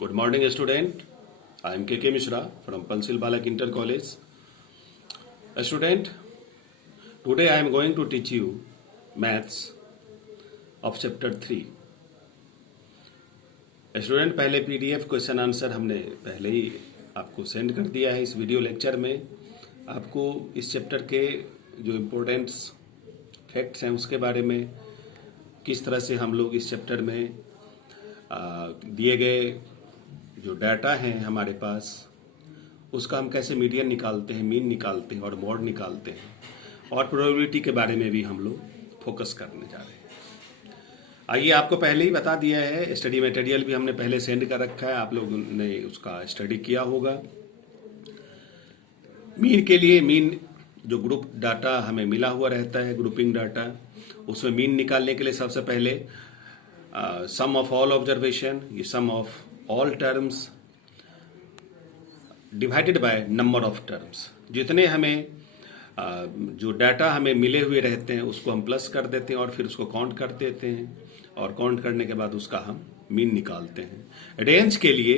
Good morning, student. I am KK Mishra from Pansil Balak Inter College. Student, today I am going to teach you maths of chapter 3. Student, पहले PDF question answer हमने पहले ही आपको send कर दिया है। इस video lecture में आपको इस चैप्टर के जो इम्पोर्टेंट फैक्ट्स हैं उसके बारे में, किस तरह से हम लोग इस चैप्टर में दिए गए जो डाटा हैं हमारे पास, उसका हम कैसे मीडियन निकालते हैं, मीन निकालते हैं और मॉड निकालते हैं, और प्रोबेबिलिटी के बारे में भी हम लोग फोकस करने जा रहे हैं। आइए, आपको पहले ही बता दिया है, स्टडी मटेरियल भी हमने पहले सेंड कर रखा है, आप लोगों ने उसका स्टडी किया होगा। मीन के लिए, मीन जो ग्रुप डाटा हमें मिला हुआ रहता है, ग्रुपिंग डाटा, उसमें मीन निकालने के लिए सबसे पहले सम ऑफ ऑल ऑब्जर्वेशन, ये sum of all terms divided by number of terms. जितने हमें जो डाटा हमें मिले हुए रहते हैं उसको हम प्लस कर देते हैं और फिर उसको काउंट कर देते हैं, और काउंट करने के बाद उसका हम मीन निकालते हैं। रेंज के लिए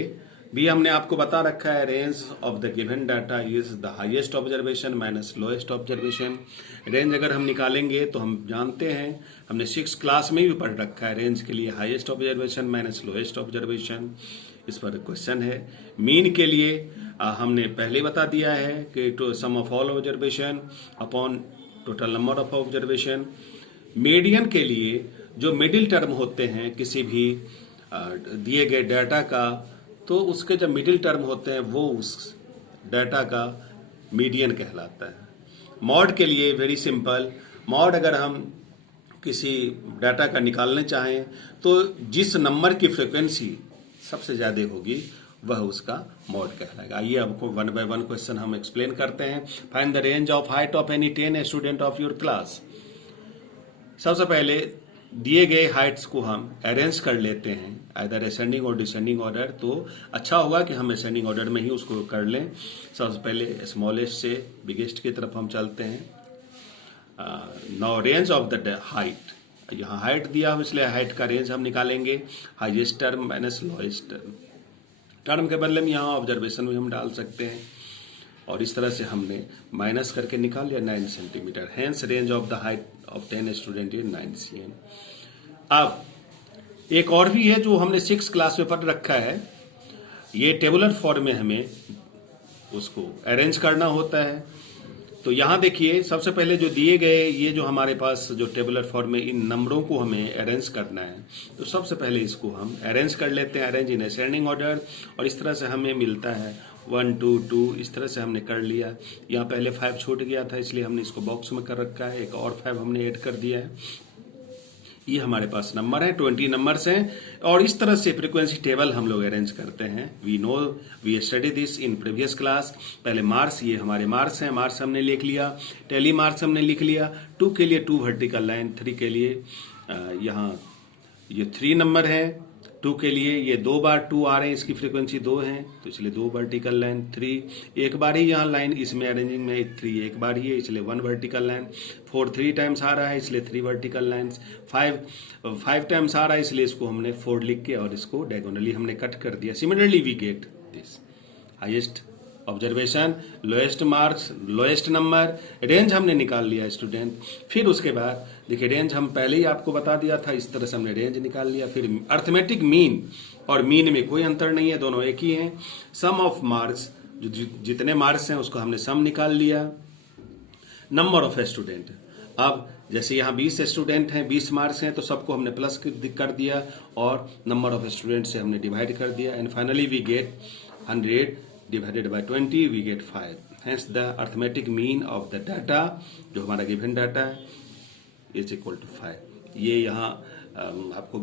भी हमने आपको बता रखा है, range of the given data is the highest observation minus lowest observation. Range अगर हम निकालेंगे तो हम जानते हैं, हमने 6 क्लास में भी पढ़ रखा है, रेंज के लिए highest observation minus lowest observation. इस पर क्वेश्चन है। मीन के लिए हमने पहले बता दिया है कि sum of all observation upon total number of observation. Median के लिए जो मिडिल टर्म होते हैं किसी भी दिए गए डाटा का, तो उसके जब मिडिल टर्म होते हैं वो उस डाटा का मीडियन कहलाता है। मॉड के लिए वेरी सिंपल, मॉड अगर हम किसी डाटा का निकालने चाहें तो जिस नंबर की फ्रीक्वेंसी सबसे ज्यादा होगी वह उसका मॉड कहलाएगा। आइए आपको 1 by 1 क्वेश्चन हम एक्सप्लेन करते हैं। Find the range of height of any 10 student of your class. सबसे पहले दिए गए हाइट्स को हम अरेंज कर लेते हैं, आइदर असेंडिंग और डिसेंडिंग ऑर्डर। तो अच्छा होगा कि हम असेंडिंग ऑर्डर में ही उसको कर लें। सबसे पहले स्मॉलेस्ट से बिगेस्ट की तरफ हम चलते हैं। Now range of the height, यहाँ हाइट दिया हो इसलिए हाइट का रेंज हम निकालेंगे, highest term minus lowest term. Term के बदले में यहाँ ऑब्जर्वेशन भी हम डाल सकते हैं, और इस तरह से हमने माइनस करके निकाल लिया 9 centimetre. Hence range of the height of 10 student is 9 cm। अब एक और भी है जो हमने 6 क्लास में पढ़ रखा है, ये टेबुलर फॉर्म में हमें उसको अरेंज करना होता है। तो यहाँ देखिए, सबसे पहले जो दिए गए ये जो हमारे पास जो टेबुलर फॉर्म में इन नंबरों को हमें अरेंज करना है, तो सबसे पहले इसको हम अरेंज कर लेते हैं, अरेंज इन असेंडिंग ऑर्डर, और इस तरह से हमें मिलता है 1 2 2। इस तरह से हमने कर लिया। यहाँ पहले 5 छूट गया था इसलिए हमने इसको बॉक्स में कर रखा है, एक और 5 हमने ऐड कर दिया है। ये हमारे पास नंबर है, 20 नंबर्स हैं, और इस तरह से फ्रीक्वेंसी टेबल हम लोग अरेंज करते हैं। We know, we study this in previous class. पहले मार्क्स, ये हमारे मार्क्स हैं, मार्क्स हमने लिख लिया, टेली मार्क्स हमने लिख लिया। 2 के लिए 2 वर्टिकल लाइन, 3 के लिए यहाँ ये 3 नंबर है, 2 के लिए ये 2 बार 2 आ रहे हैं, इसकी फ्रीक्वेंसी 2 है तो इसलिए 2 वर्टिकल लाइन। 3 एक बार ही यहाँ लाइन इसमें अरेंजिंग में 3 एक बार ही है इसलिए 1 वर्टिकल लाइन। 4 3 टाइम्स आ रहा है इसलिए 3 वर्टिकल लाइन्स। 5 टाइम्स आ रहा है इसलिए इसको हमने 4 लिख के और इसको डायगोनली हमने कट कर दिया। Similarly we get this highest observation, lowest marks, lowest number. Range हमने निकाल लिया स्टूडेंट। फिर उसके बाद देखिए, रेंज हम पहले ही आपको बता दिया था, इस तरह से हमने रेंज निकाल लिया। फिर अर्थमेटिक मीन और मीन में कोई अंतर नहीं है, दोनों एक ही हैं। सम ऑफ मार्क्स, जो जितने मार्क्स हैं उसको हमने सम निकाल लिया। नंबर ऑफ स्टूडेंट, अब जैसे यहाँ 20 स्टूडेंट हैं, 20 मार्क्स हैं, तो सबको हमने प्लस कर दिया और नंबर ऑफ स्टूडेंट से हमने डिवाइड कर दिया। And finally we get 100 divided by 20, we get 5. Hence the arithmetic mean of the data, जो हमारा given data है, is equal to 5। ये यहाँ आपको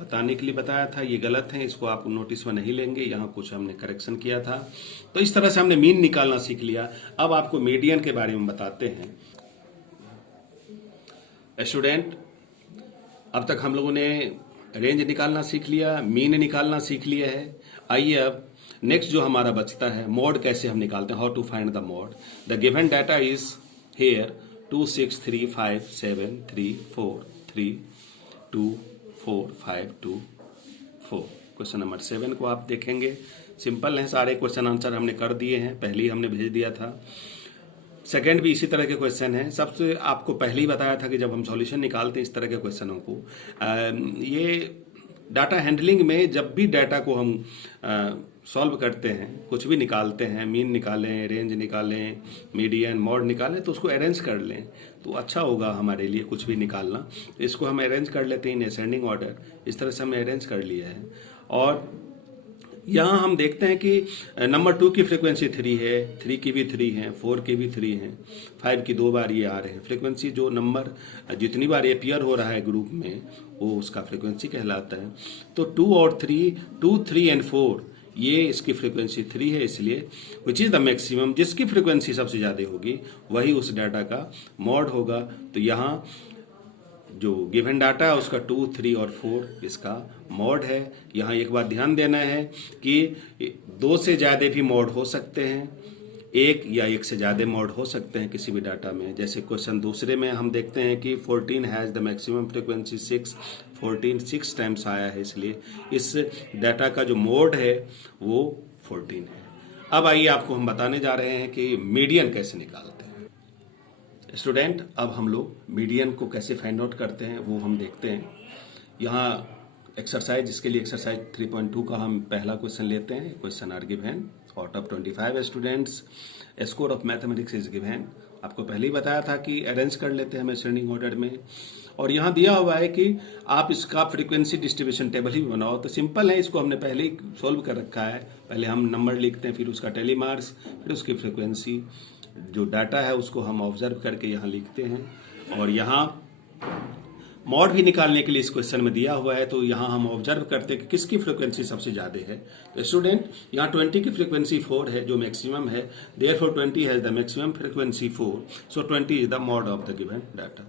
बताने के लिए बताया था, ये गलत है, इसको आप नोटिस में नहीं लेंगे, यहाँ कुछ हमने करेक्शन किया था। तो इस तरह से हमने मीन निकालना सीख लिया। अब आपको मीडियन के बारे में बताते हैं। स्टूडेंट, अब तक हम लोगों ने रेंज निकालना सीख लिया, मीन निकालना सीख लिया है। आइए अब नेक्स्ट जो हमारा बचता है, मोड कैसे हम निकालते हैं, how to find the mode. The given data is here 2 6 3 5 7 3 4 3 2 4 5 2 4। Question number 7 को आप देखेंगे। सिंपल है, सारे क्वेश्चन आंसर हमने कर दिए हैं, पहले ही हमने भेज दिया था। सेकंड भी इसी तरह के क्वेश्चन हैं। सबसे आपको पहले ही बताया था कि जब हम सॉल्यूशन निकालते हैं इस तरह के क्वेश्चनों को, ये डाटा हैंडलिंग में जब भी डाटा को हम सॉल्व करते हैं, कुछ भी निकालते हैं, मीन निकालें, रेंज निकालें, मीडियन, मॉड निकालें, तो उसको अरेंज कर लें तो अच्छा होगा हमारे लिए कुछ भी निकालना। तो इसको हम अरेंज कर लेते हैं इन असेंडिंग ऑर्डर। इस तरह से हमने अरेंज कर लिया है। और यहाँ हम देखते हैं कि नंबर 2 की फ्रीक्वेंसी 3 है, 3 की भी 3 है, 4 की भी 3 है, 5 की 2 बार ये आ रहे हैं। फ्रीक्वेंसी जो नंबर जितनी बार ये अपीयर हो रहा है ग्रुप में, वो उसका फ्रीक्वेंसी कहलाता है। तो 2 और 3, 2, 3 एंड 4, ये इसकी फ्रीक्वेंसी 3 है, इसलिए विच इज द मैक्सिमम, जिसकी फ्रीक्वेंसी सबसे ज्यादा होगी वही उस डाटा का मॉड होगा। तो यहाँ जो गिवन डाटा है उसका 2, 3 और 4 इसका मॉड है। यहाँ एक बात ध्यान देना है कि 2 से ज्यादा भी मॉड हो सकते हैं, 1 या 1 से ज्यादा मॉड हो सकते हैं किसी भी डाटा में। जैसे क्वेश्चन दूसरे में हम देखते हैं कि 14 has the maximum frequency 6, 14 6 times आया है, इसलिए इस डाटा का जो मोड है वो 14 है। अब आइए आपको हम बताने जा रहे हैं कि मीडियन कैसे निकालते हैं। स्टूडेंट, अब हम लोग मीडियन को कैसे फाइंड आउट करते हैं वो हम देखते हैं। यहाँ एक्सरसाइज, इसके लिए एक्सरसाइज 3.2 का हम पहला क्वेश्चन लेते हैं। Question are given, out of 25 students score of mathematics is given. आपको पहले ही बताया था कि अरेंज कर लेते हैं हम असेंडिंग ऑर्डर में। और यहाँ दिया हुआ है कि आप इसका फ्रीक्वेंसी डिस्ट्रीब्यूशन टेबल ही बनाओ। तो सिंपल है, इसको हमने पहले ही सोल्व कर रखा है। पहले हम नंबर लिखते हैं, फिर उसका टेली मार्क्स, फिर उसकी फ्रीक्वेंसी, जो डाटा है उसको हम ऑब्जर्व करके यहाँ लिखते हैं। और यहाँ मॉड भी निकालने के लिए इस क्वेश्चन में दिया हुआ है, तो यहाँ हम ऑब्जर्व करते हैं कि किसकी फ्रीक्वेंसी सबसे ज्यादा है। तो स्टूडेंट, यहाँ 20 की फ्रीक्वेंसी 4 है जो मैक्सिमम है, therefore 20 has the maximum frequency 4, so 20 is the mod of the given data.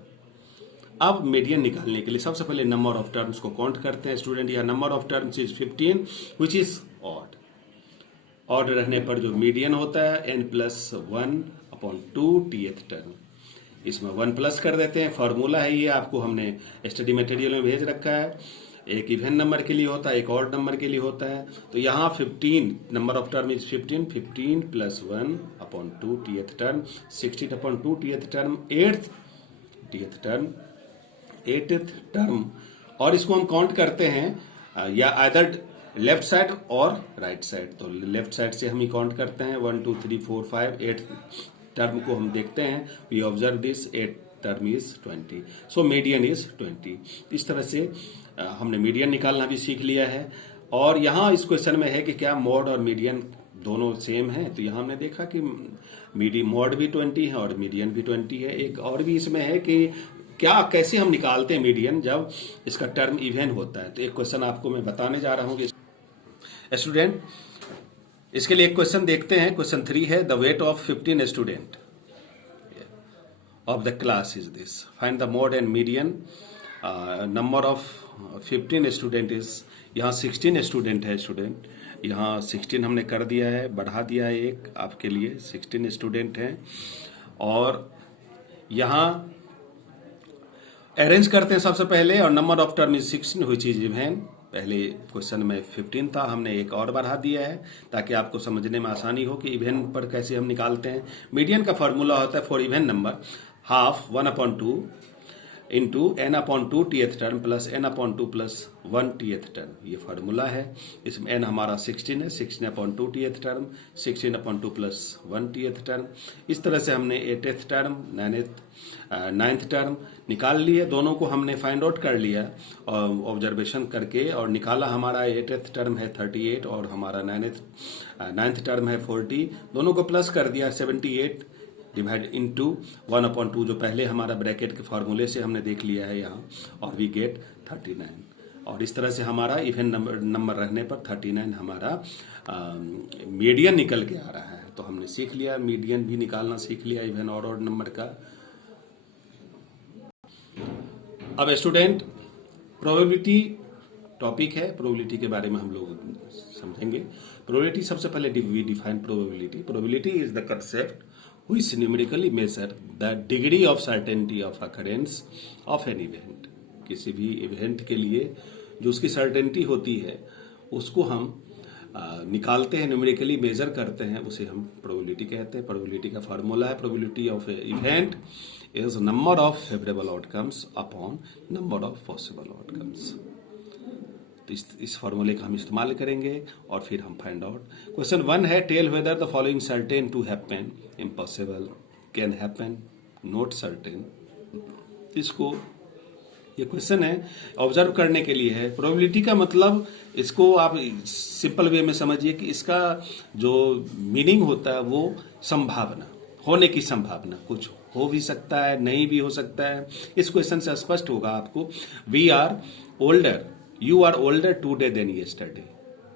अब मीडियन निकालने के लिए सबसे पहले नंबर ऑफ टर्म्स को काउंट करते हैं। स्टूडेंट, यहाँ number of terms is 15 which is odd. Odd रहने पर जो मीडियन होता है n+1/2 tth टर्म, इसमें 1 प्लस कर देते हैं। फॉर्मूला है ये, आपको हमने स्टडी मटेरियल में भेज रखा है। एक इवन नंबर के लिए होता है, एक ऑड नंबर के लिए होता है। तो यहाँ 15, number of term is 15, 15 + 1/2 tth term, 16/2 tth term, 8th tth term, 8th term. और इसको हम काउंट करते हैं या आइदर लेफ्ट साइड और राइट साइड। तो लेफ्ट साइड से हम ही काउंट करते हैं, 1 2 3 4 5, 8 टर्म को हम देखते हैं। We observe this 8 term is 20, so median is 20। इस तरह से हमने मीडियन निकालना भी सीख लिया है। और यहाँ इस क्वेश्चन में है कि क्या मॉड और मीडियन दोनों सेम है। तो यहाँ हमने देखा कि मॉड भी 20 है और मीडियन भी 20 है। एक और भी इसमें है कि क्या, कैसे हम निकालते हैं मीडियन जब इसका टर्म इवन होता है। तो एक क्वेश्चन आपको मैं बताने जा रहा हूँ कि स्टूडेंट, इसके लिए एक क्वेश्चन देखते हैं। क्वेश्चन 3 है, the weight of 15 student of the class is this, find the mod and median. Number of 15 student is, यहाँ 16 स्टूडेंट है। स्टूडेंट, यहाँ 16 हमने कर दिया है, बढ़ा दिया है एक आपके लिए, 16 स्टूडेंट हैं। और यहाँ अरेंज करते हैं सबसे पहले, और number of term is 16 which is even. पहले क्वेश्चन में 15 था, हमने एक और बढ़ा दिया है ताकि आपको समझने में आसानी हो कि इवन पर कैसे हम निकालते हैं। मीडियन का फॉर्मूला होता है for even number, half 1/2 into n/2 tth term plus n/2 plus 1 tth term, ये फार्मूला है। इसमें n हमारा 16 है, 16/2 tth term, 16/2 plus 1 tth term. इस तरह से हमने 8th टर्म, 9th टर्म निकाल लिए। दोनों को हमने फाइंड आउट कर लिया ऑब्जर्वेशन करके, और निकाला। हमारा 8th टर्म है 38 और हमारा 9th टर्म है 40। दोनों को प्लस कर दिया, 78 डिवाइड इंटू 1/2, जो पहले हमारा ब्रैकेट के फार्मूले से हमने देख लिया है यहाँ, और वी गेट 39। और इस तरह से हमारा इवन नंबर रहने पर 39 हमारा मीडियन निकल के आ रहा है। तो हमने सीख लिया, मीडियन भी निकालना सीख लिया इवन और ऑड नंबर का। अब स्टूडेंट, प्रोबेबिलिटी टॉपिक है, प्रोबेबिलिटी के बारे में हम लोग समझेंगे। प्रोबेबिलिटी, सबसे पहले we define probability. Probability is the concept which numerically measure the degree of certainty of occurrence of an event। किसी भी इवेंट के लिए जो उसकी सर्टेनिटी होती है उसको हम निकालते हैं, न्यूमेरिकली मेजर करते हैं, उसे हम प्रोबेबिलिटी कहते हैं। प्रोबेबिलिटी का फार्मूला है probability of event is number of favourable outcomes upon number of possible outcomes. तो इस फार्मूले का हम इस्तेमाल करेंगे और फिर हम फाइंड आउट। क्वेश्चन 1 है tell whether the following certain to happen, impossible, can happen, not certain. इसको ये क्वेश्चन है ऑब्जर्व करने के लिए है। प्रोबेबिलिटी का मतलब इसको आप सिंपल वे में समझिए कि इसका जो मीनिंग होता है वो संभावना, होने की संभावना, कुछ हो भी सकता है, नहीं भी हो सकता है। इस क्वेश्चन से स्पष्ट होगा आपको। We are older, you are older today than yesterday,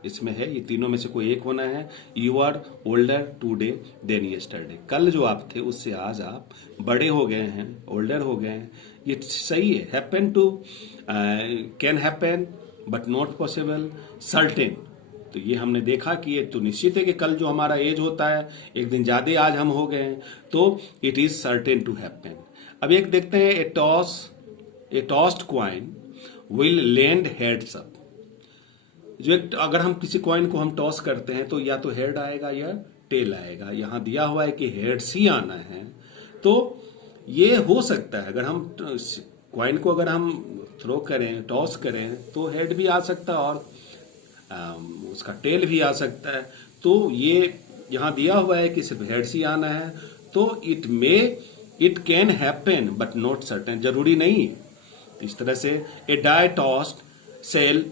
इसमें है, ये तीनों में से कोई एक होना है। You are older today than yesterday, कल जो आप थे उससे आज आप बड़े हो गए हैं, ओल्डर हो गए हैं, ये सही है। Happen to, can happen but not possible, certain, तो ये हमने देखा कि ये तो निश्चित है कि कल जो हमारा एज होता है एक दिन ज्यादा आज हम हो गए हैं, तो it is certain to happen. अब एक देखते हैं, a tossed coin will land heads up. जो एक, अगर हम किसी कॉइन को हम टॉस करते हैं तो या तो हेड आएगा या टेल आएगा। यहां दिया हुआ है कि हेड्स ही आना है, तो ये हो सकता है। अगर हम कॉइन को अगर हम थ्रो करें, टॉस करें, तो हेड भी आ सकता है और उसका टेल भी आ सकता है। तो ये यहां दिया हुआ है कि सिर्फ हेड्स ही आना है, तो it can happen but not certain, जरूरी नहीं है। इस तरह से a die tossed shall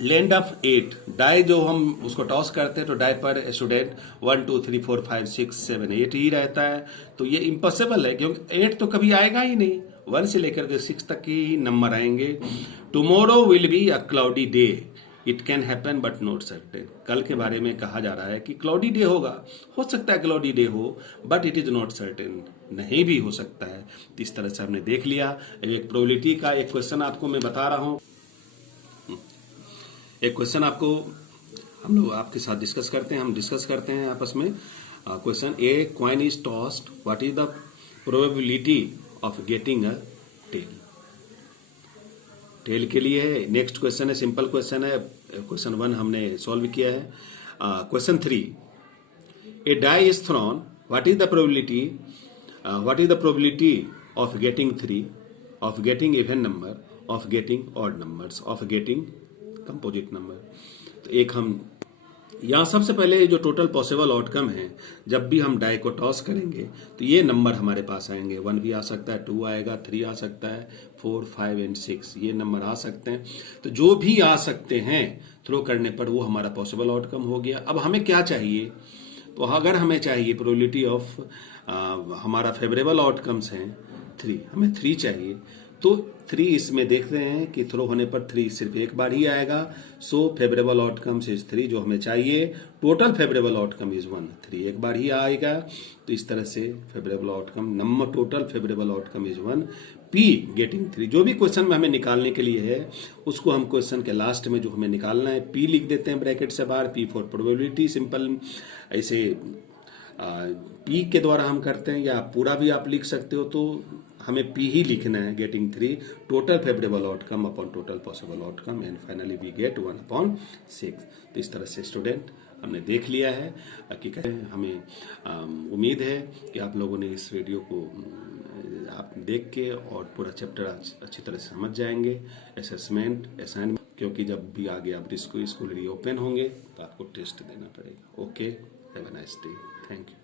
land of 8, die जो हम उसको टॉस करते हैं तो डाई पर स्टूडेंट 1 2 3 4 5 6 7 8 ही रहता है, तो ये इम्पॉसिबल है क्योंकि 8 तो कभी आएगा ही नहीं, 1 से लेकर के 6 तक ही नंबर आएंगे। Tomorrow will be a cloudy day, it can happen but not certain, कल के बारे में कहा जा रहा है कि क्लाउडी डे होगा, हो सकता है क्लाउडी डे हो, but it is not certain, नहीं भी हो सकता है। इस तरह से हमने देख लिया। एक प्रोबेबिलिटी का एक क्वेश्चन आपको मैं बता रहा हूं, एक क्वेश्चन आपको हम लोग आपके साथ डिस्कस करते हैं, हम डिस्कस करते हैं आपस में। Question, a coin is tossed, what is the probability of getting a tail. Tail के लिए है। नेक्स्ट क्वेश्चन है, सिंपल क्वेश्चन है, क्वेश्चन 1 हमने सॉल्व किया है। Question 3, a die is thrown, what is the probability of getting 3, of getting even number, of getting odd numbers, of getting composite number. तो एक हम यहां सबसे पहले जो टोटल पॉसिबल आउटकम है, जब भी हम डाई को टॉस करेंगे तो ये नंबर हमारे पास आएंगे। 1 भी आ सकता है, 2 आएगा, 3 आ सकता है, 4 5 एंड 6 ये नंबर आ सकते हैं। तो जो भी आ सकते हैं थ्रो करने पर वो हमारा पॉसिबल आउटकम हो गया। अब हमें क्या चाहिए, तो अगर हमें चाहिए प्रोबेबिलिटी ऑफ हमारा फेवरेबल आउटकम्स हैं 3, हमें 3 चाहिए, तो 3 इसमें देख रहे हैं कि थ्रो होने पर 3 सिर्फ एक बार ही आएगा। सो फेवरेबल आउटकम्स इज 3 जो हमें चाहिए। टोटल फेवरेबल आउटकम इज 1, 3 एक बार ही आएगा। तो इस तरह से favourable outcome number, total favourable outcome is 1। P getting 3, जो भी क्वेश्चन में हमें निकालने के लिए है उसको हम क्वेश्चन के लास्ट में जो हमें निकालना है पी लिख देते हैं ब्रैकेट से बाहर। पी फॉर प्रोबेबिलिटी, सिंपल ऐसे पी के द्वारा हम करते हैं, या पूरा भी आप लिख सकते हो, तो हमें पी ही लिखना है। Getting 3 total favourable outcome upon total possible outcome and finally we get 1/6। तो इस तरह से स्टूडेंट हमने देख लिया है कि हमें उम्मीद है कि आप लोगों ने इस वीडियो को आप देख के और पूरा चैप्टर अच्छी तरह से समझ जाएंगे। असेसमेंट, असाइनमेंट, क्योंकि जब भी आगे आप स्कूल रीओपन होंगे तो आपको टेस्ट देना पड़ेगा। Okay, have a nice day, thank you.